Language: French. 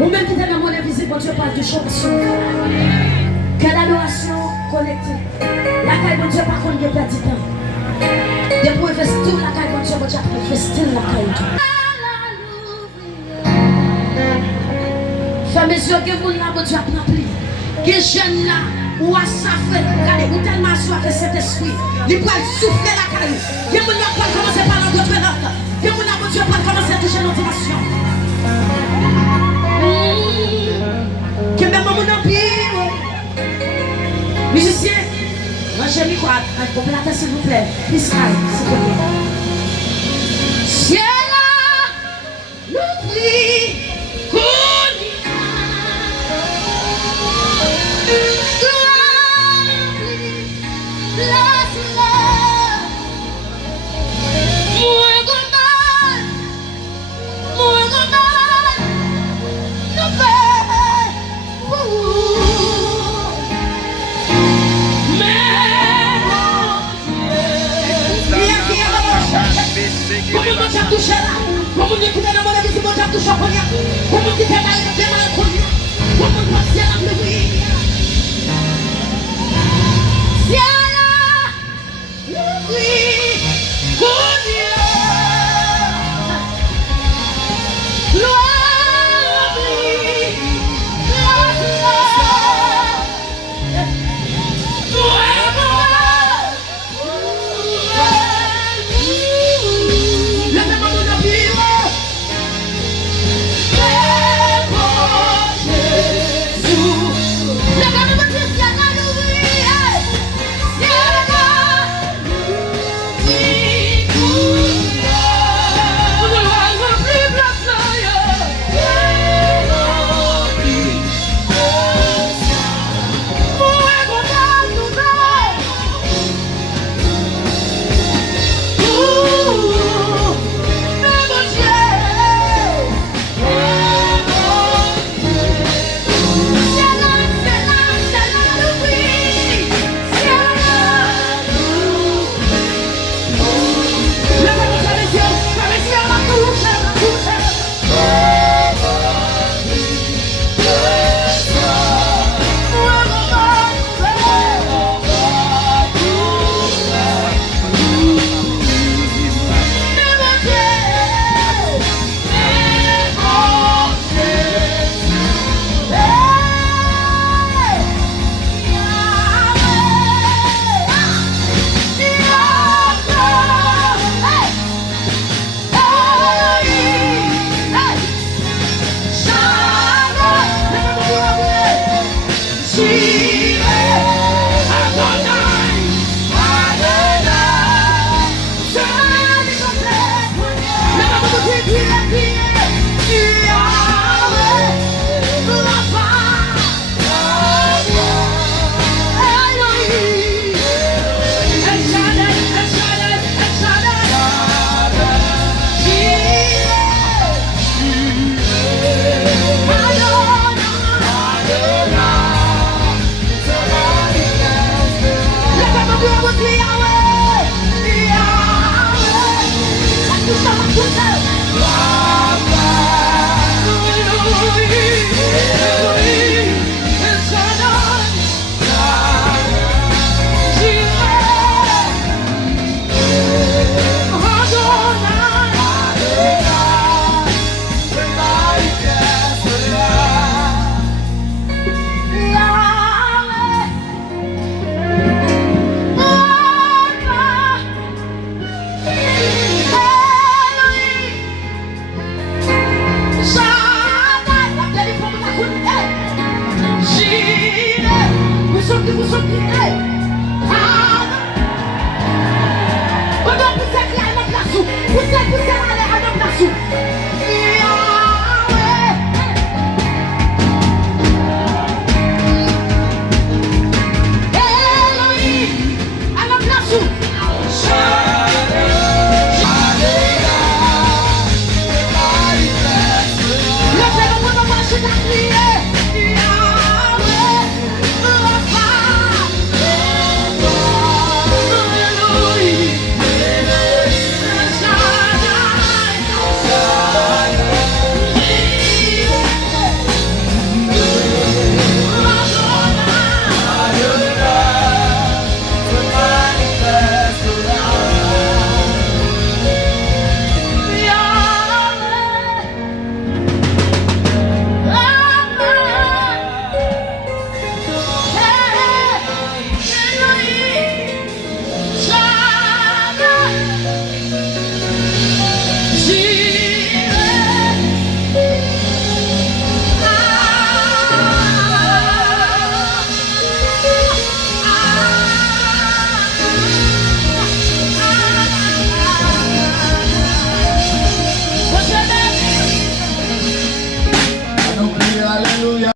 Ou même qui t'a dans mon invisible, bon Dieu parle de chanson. Quelle adoration connectée. La caille, bon Dieu, par contre, il y a perdu temps. Des pour investir la caille, bon Dieu, pour investir la caille. Fais mes yeux que vous là, bon Dieu, à pris. Que jeune là, ou à ça fait, regardez, vous tellement soif de cet esprit. Il peut souffler la caille. Que vous n'a pas commencé par l'autre langue. Que vous n'a pas Dieu pas commencé à toucher nos dimensions. Que même mon empire. Musicien, moi j'ai mis quoi? Un complément s'il vous plaît. Israël, s'il vous plaît. Ciel là, nous prie. Como já tu cheira, como que tem na mão desse bom já tu chocolha, como que tem mais colha, como pode ser a minha. Se ela não vi, colha, Should I